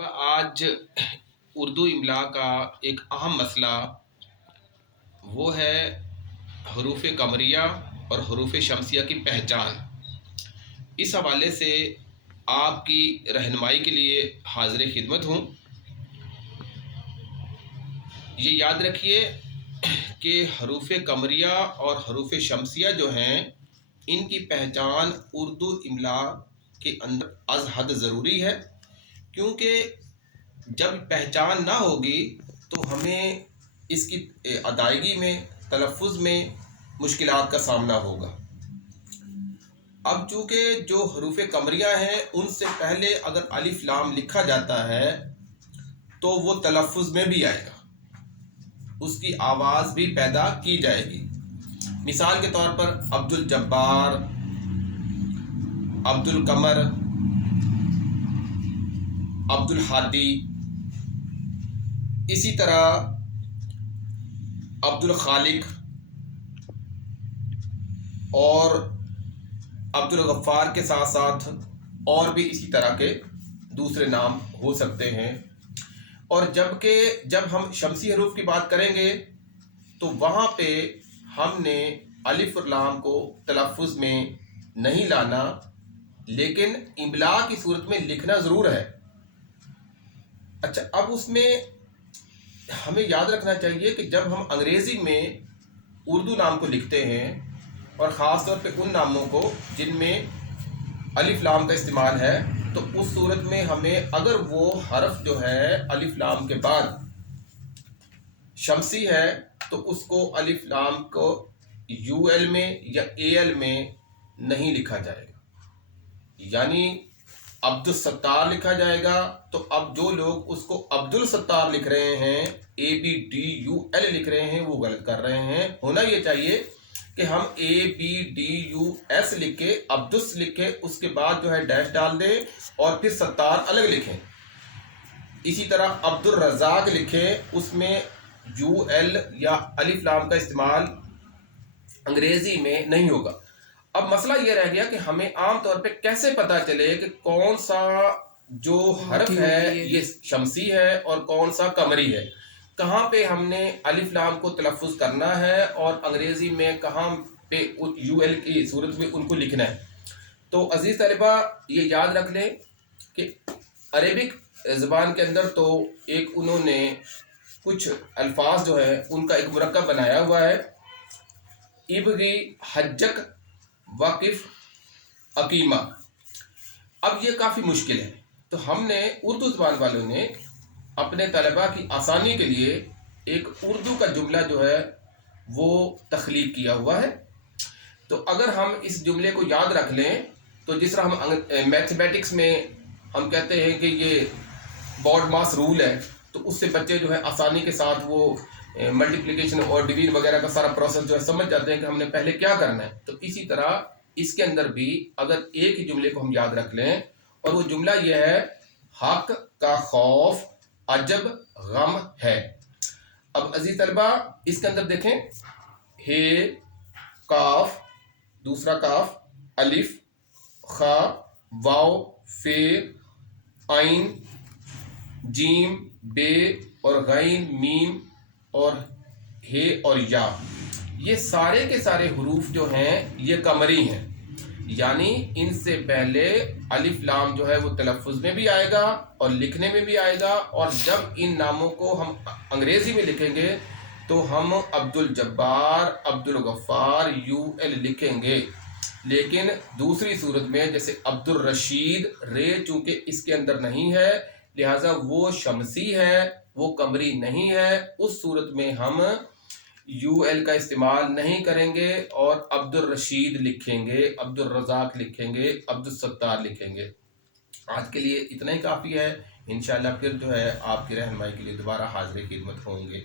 آج اردو املا کا ایک اہم مسئلہ وہ ہے حروف قمریہ اور حروف شمسیہ کی پہچان۔ اس حوالے سے آپ کی رہنمائی کے لیے حاضر خدمت ہوں۔ یہ یاد رکھیے کہ حروف قمریہ اور حروف شمسیہ جو ہیں ان کی پہچان اردو املا کے اندر از حد ضروری ہے، کیونکہ جب پہچان نہ ہوگی تو ہمیں اس کی ادائیگی میں، تلفظ میں مشکلات کا سامنا ہوگا۔ اب چونکہ جو حروف قمریہ ہیں ان سے پہلے اگر الف لام لکھا جاتا ہے تو وہ تلفظ میں بھی آئے گا، اس کی آواز بھی پیدا کی جائے گی۔ مثال کے طور پر عبد الجبار، عبد القمر، عبد الحادی، اسی طرح عبد الخالق اور عبد الغفار کے ساتھ ساتھ اور بھی اسی طرح کے دوسرے نام ہو سکتے ہیں۔ اور جب ہم شمسی حروف کی بات کریں گے تو وہاں پہ ہم نے الف اور لام کو تلفظ میں نہیں لانا، لیکن املا کی صورت میں لکھنا ضرور ہے۔ اچھا، اب اس میں ہمیں یاد رکھنا چاہیے کہ جب ہم انگریزی میں اردو نام کو لکھتے ہیں، اور خاص طور پہ ان ناموں کو جن میں الف لام کا استعمال ہے، تو اس صورت میں ہمیں اگر وہ حرف جو ہے الف لام کے بعد شمسی ہے تو اس کو الف لام کو یو ایل میں یا اے ایل میں نہیں لکھا جائے گا، یعنی عبد الستار لکھا جائے گا۔ تو اب جو لوگ اس کو عبد الستار لکھ رہے ہیں، اے بی ڈی یو ایل لکھ رہے ہیں، وہ غلط کر رہے ہیں۔ ہونا یہ چاہیے کہ ہم اے بی ڈی یو ایس لکھے، عبدس لکھے، اس کے بعد جو ہے ڈیش ڈال دیں اور پھر ستار الگ لکھیں۔ اسی طرح عبد الرزاق لکھیں، اس میں یو ایل یا الف لام کا استعمال انگریزی میں نہیں ہوگا۔ اب مسئلہ یہ رہ گیا کہ ہمیں عام طور پہ کیسے پتا چلے کہ کون سا جو حرف ہے یہ شمسی ہے اور کون سا قمری ہے، کہاں پہ ہم نے الف لام کو تلفظ کرنا ہے اور انگریزی میں کہاں پہ یو ایل کی صورت میں ان کو لکھنا ہے۔ تو عزیز طلبہ یہ یاد رکھ لیں کہ عربک زبان کے اندر تو ایک انہوں نے کچھ الفاظ جو ہے ان کا ایک مرکب بنایا ہوا ہے، ابغی حجک وقف عقیمہ۔ اب یہ کافی مشکل ہے، تو ہم نے اردو زبان والوں نے اپنے طلباء کی آسانی کے لیے ایک اردو کا جملہ جو ہے وہ تخلیق کیا ہوا ہے۔ تو اگر ہم اس جملے کو یاد رکھ لیں تو جس طرح ہم میتھمیٹکس میں ہم کہتے ہیں کہ یہ باڈ ماس رول ہے، تو اس سے بچے جو ہے آسانی کے ساتھ وہ ملٹیپلیکیشن اور ڈویژن وغیرہ کا سارا پروسیس جو ہے سمجھ جاتے ہیں کہ ہم نے پہلے کیا کرنا ہے۔ تو اسی طرح اس کے اندر بھی اگر ایک ہی جملے کو ہم یاد رکھ لیں، اور وہ جملہ یہ ہے حق کا خوف عجب غم ہے۔ اب عزیز طلبہ اس کے اندر دیکھیں، ہے، کاف، دوسرا کاف، الف، خا، واو، فے، عین، جیم، بے اور غین، میم اور ہے اور یا، یہ سارے کے سارے حروف جو ہیں یہ قمری ہیں، یعنی ان سے پہلے الف لام جو ہے وہ تلفظ میں بھی آئے گا اور لکھنے میں بھی آئے گا، اور جب ان ناموں کو ہم انگریزی میں لکھیں گے تو ہم عبد الجبار، عبد الغفار، یو ایل لکھیں گے۔ لیکن دوسری صورت میں جیسے عبد الرشید، رے چونکہ اس کے اندر نہیں ہے لہٰذا وہ شمسی ہے، وہ قمری نہیں ہے، اس صورت میں ہم یو ایل کا استعمال نہیں کریں گے اور عبد الرشید لکھیں گے، عبد الرزاق لکھیں گے، عبد الستار لکھیں گے۔ آج کے لیے اتنا ہی کافی ہے، انشاءاللہ پھر جو ہے آپ کی رہنمائی کے لیے دوبارہ حاضر خدمت ہوں گے۔